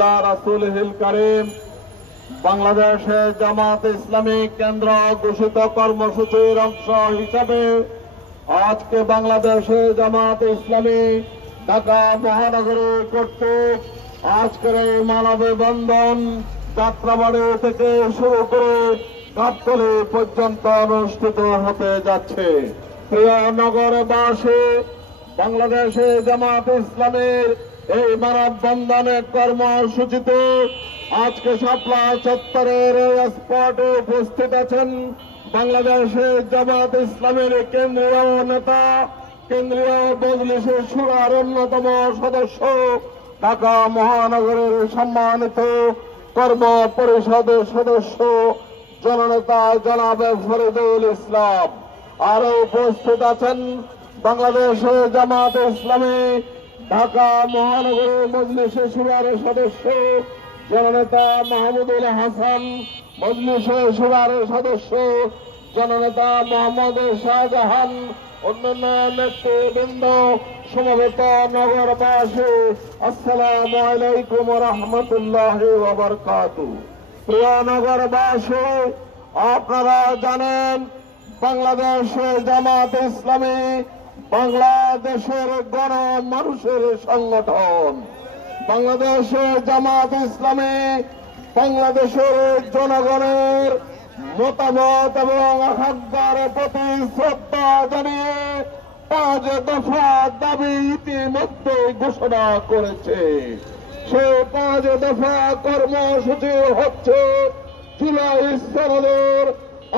রাসূলুল কারীম বাংলাদেশে জামাত ইসলামী কেন্দ্র ঘোষিত কর্মসূচির অংশ হিসাবে আজকে বাংলাদেশে জামাত ইসলামী ঢাকা মহানগরী কর্তৃক আজকের এই মানববন্ধন যাত্রাবাড়ি থেকে শুরু করে গাবতলী পর্যন্ত অনুষ্ঠিত হতে যাচ্ছে। প্রিয় নগরবাসী, বাংলাদেশে জামাত ইসলামীর এই মানববন্ধনের কর্মসূচিতে আজকে শাপলা চত্বরের স্পটে উপস্থিত আছেন বাংলাদেশে জামাত ইসলামের কেন্দ্রীয় নেতা, কেন্দ্রীয় মজলিসের শুরার অন্যতম সদস্য, ঢাকা মহানগরের সম্মানিত কর্ম পরিষদের সদস্য জননেতা জনাবে ফরিদুল ইসলাম। আরো উপস্থিত আছেন বাংলাদেশে জামাত ইসলামী ঢাকা মহানগরের মজলিসে শুরারের সদস্য জননেতা মাহমুদুল হাসান, মজলিসে শুরারের সদস্য জননেতা মোহাম্মদ শাহজাহান, অন্যান্য নেতৃবৃন্দ, সমবেত নগরবাসী, আসসালামু আলাইকুম ওয়া রাহমাতুল্লাহি ওয়া বারাকাতুহু। প্রিয় নগরবাসী, আপনারা জানেন বাংলাদেশে জামাত ইসলামী বাংলাদেশের গণমানুষের সংগঠন। বাংলাদেশে জামাত ইসলামী বাংলাদেশের জনগণের মতামত এবং আকাঙ্ক্ষার প্রতি শ্রদ্ধা জানিয়ে 5 দফা দাবি ইতিমধ্যে ঘোষণা করেছে। সেই 5 দফা কর্মসূচি হচ্ছে জুলাই সনদের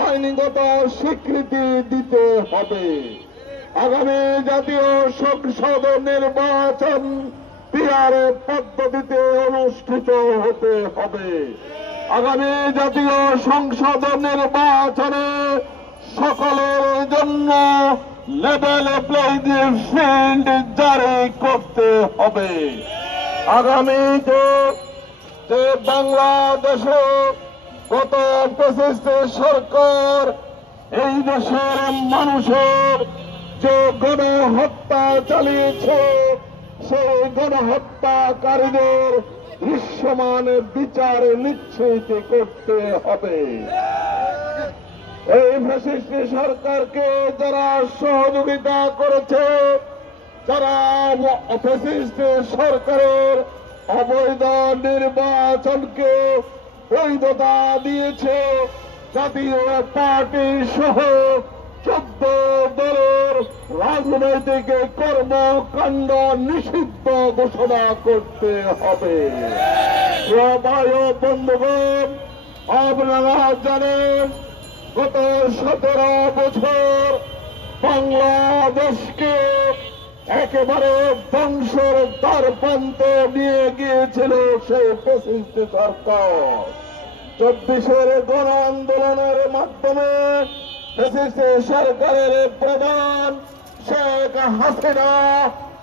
আইনগত স্বীকৃতি দিতে হবে, আগামী জাতীয় সংসদ নির্বাচন পিআর পদ্ধতিতে অনুষ্ঠিত হতে হবে, আগামী জাতীয় সংসদ নির্বাচনে সকলের জন্য লেভেল প্লেইং ফিল্ড জারি করতে হবে, আগামীতে যে বাংলাদেশে গত ফ্যাসিস্ট সরকার এই দেশের মানুষের যে গণহত্যা চালিয়েছে সেই গণহত্যাকারীদের দৃশ্যমান বিচার নিশ্চিত করতে হবে। এই ফ্যাসিস্ট সরকারকে যারা সহযোগিতা করেছে, যারা ফ্যাসিস্ট সরকারের অবৈধ নির্বাচনকে বৈধতা দিয়েছে, জাতীয় পার্টি সহ 14 দলের রাজনৈতিক কর্মকাণ্ড নিষিদ্ধ ঘোষণা করতে হবে। ভাই ও বন্ধুগণ, আপনারা জানেন গত 17 বছর বাংলাদেশকে একেবারে ধ্বংসের দ্বারপ্রান্তে নিয়ে গিয়েছিল সেই ফ্যাসিস্ট সরকার। 24-এর গণ আন্দোলনের মাধ্যমে ফ্যাসিস্ট সরকারের প্রধান শেখ হাসিনা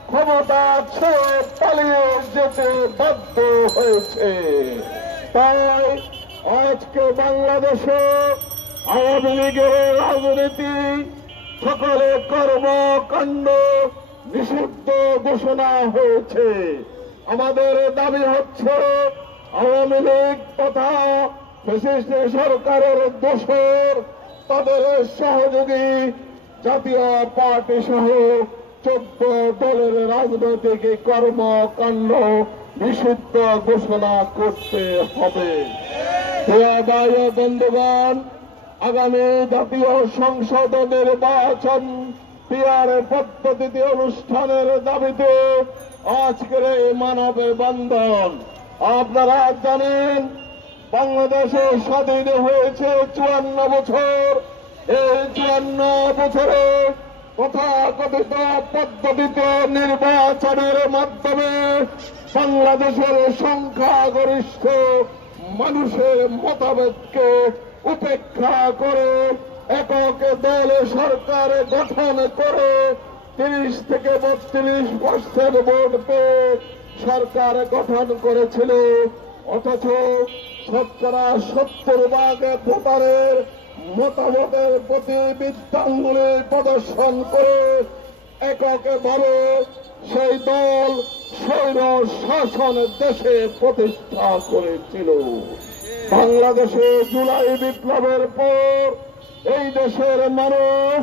ক্ষমতা ছেড়ে পালিয়ে যেতে বাধ্য হয়েছে। তাই আজকে বাংলাদেশে আওয়ামী লীগের রাজনীতি সকলে কর্মকাণ্ড নিষিদ্ধ ঘোষণা হয়েছে। আমাদের দাবি হচ্ছে আওয়ামী লীগ তথা ফ্যাসিস্ট সরকারের দোসর, তাদের সহযোগী জাতীয় পার্টি সহ 14 দলের রাজনৈতিক কর্মকাণ্ড নিষিদ্ধ ঘোষণা করতে হবে। ভাই ও বন্ধুগণ, আগামী জাতীয় সংসদ নির্বাচন পিআর পদ্ধতিতে অনুষ্ঠানের দাবিতে আজকের এই মানববন্ধন। আপনারা জানেন বাংলাদেশে স্বাধীন হয়েছে 54 বছর। এই 54 বছরে তথাকথিত পদ্ধতিতে নির্বাচনের মাধ্যমে বাংলাদেশের সংখ্যাগরিষ্ঠ মানুষের মতামতকে উপেক্ষা করে একক দল সরকার গঠন করে 30 থেকে 32% ভোট পেয়ে সরকার গঠন করেছিল। অথচ 70% ভোটারের মতামতের প্রতি বিদ্যাঙ্গুলি প্রদর্শন করে এককভাবে সেই দল স্বৈর শাসন দেশে প্রতিষ্ঠা করেছিল। বাংলাদেশে জুলাই বিপ্লবের পর এই দেশের মানুষ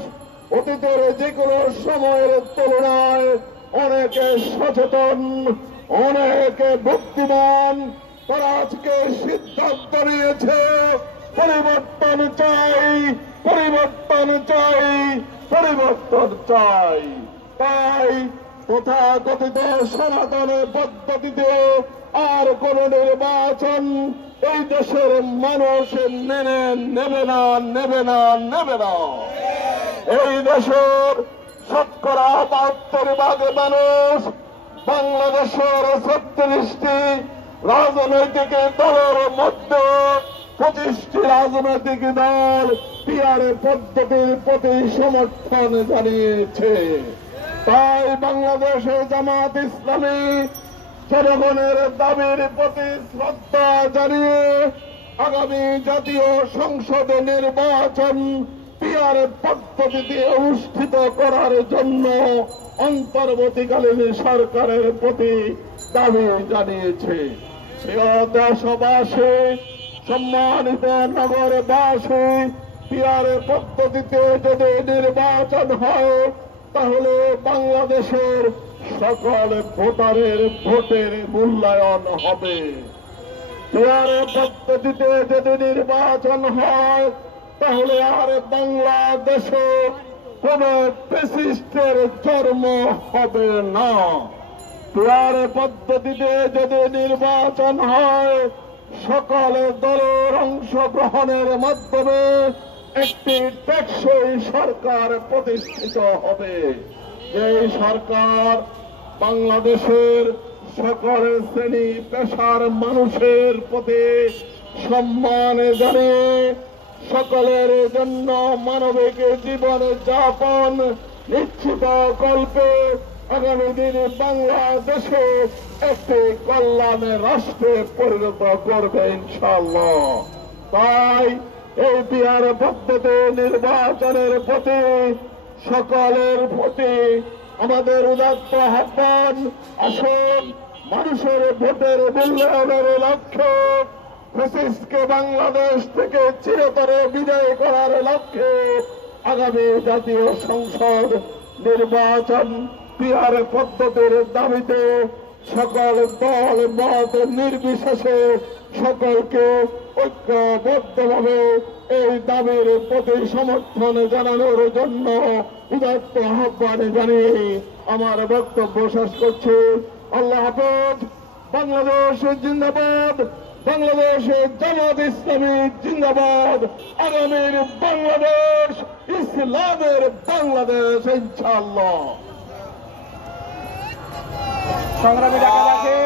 অতীতের যে কোনো সময়ের তুলনায় অনেকে সচেতন, অনেকে বুদ্ধিমান। তারা আজকে সিদ্ধান্ত নিয়েছে পরিবর্তন চাই, পরিবর্তন চাই, পরিবর্তন চাই। তাই তথাকথিত সনাতন পদ্ধতিতে আর কোন নির্বাচন এই দেশের মানুষ মেনে নেবে না, নেবে না, নেবে না। এই দেশের ৭৫% মানুষ বাংলাদেশের ৩৬টি রাজনৈতিক দলের মধ্যে ২৫টি রাজনৈতিক দল পিআর পদ্ধতির প্রতি সমর্থন জানিয়েছে। তাই বাংলাদেশে জামাত ইসলামী জনগণের দাবির প্রতি শ্রদ্ধা জানিয়ে আগামী জাতীয় সংসদ নির্বাচন পিআর পদ্ধতিতে অনুষ্ঠিত করার জন্য অন্তর্বর্তীকালীন সরকারের প্রতি দাবি জানিয়েছে। প্রিয় দেশবাসী, সম্মানিত নগরবাসী, পিআর পদ্ধতিতে যদি নির্বাচন হয় তাহলে বাংলাদেশের সকল ভোটারের ভোটের মূল্যায়ন হবে। পিআর পদ্ধতিতে যদি নির্বাচন হয় তাহলে আর বাংলাদেশে কোন ফ্যাসিস্টের জন্ম হবে না। পিআর পদ্ধতিতে যদি নির্বাচন হয় সকল দলের অংশগ্রহণের মাধ্যমে একটি টেকসই সরকার প্রতিষ্ঠিত হবে। এই সরকার বাংলাদেশের সকল শ্রেণী পেশার মানুষের প্রতি সম্মান জানিয়ে সকলের জন্য মানবিক জীবন যাপন নিশ্চিত কল্পে আগামী দিনে বাংলাদেশে একটি কল্যাণের রাষ্ট্রে পরিণত করবে ইনশাআল্লাহ। তাই এই পিআর পদ্ধতি নির্বাচনের প্রতি সকলের প্রতি আমাদের উদাত্ত আহ্বান, আসুন মানুষের ভোটের মূল্যায়নের লক্ষ্যে ফ্যাসিস্টকে বাংলাদেশ থেকে চিরতরে বিদায় করার লক্ষ্যে আগামী জাতীয় সংসদ নির্বাচন পিআর পদ্ধতির দাবিতে সকল দল মত নির্বিশেষে সকলকে ঐক্যবদ্ধভাবে এই দাবির প্রতি সমর্থন জানানোর জন্য উদাত্ত আহ্বান জানিয়ে আমার বক্তব্য শেষ করছি। আল্লাহ হাফেজ। বাংলাদেশ জিন্দাবাদ, বাংলাদেশে জামাত ইসলামী জিন্দাবাদ। আগামীর বাংলাদেশ ইসলামের বাংলাদেশ ইনশাআল্লাহ। সংগ্রামী ঢাকাবাসী,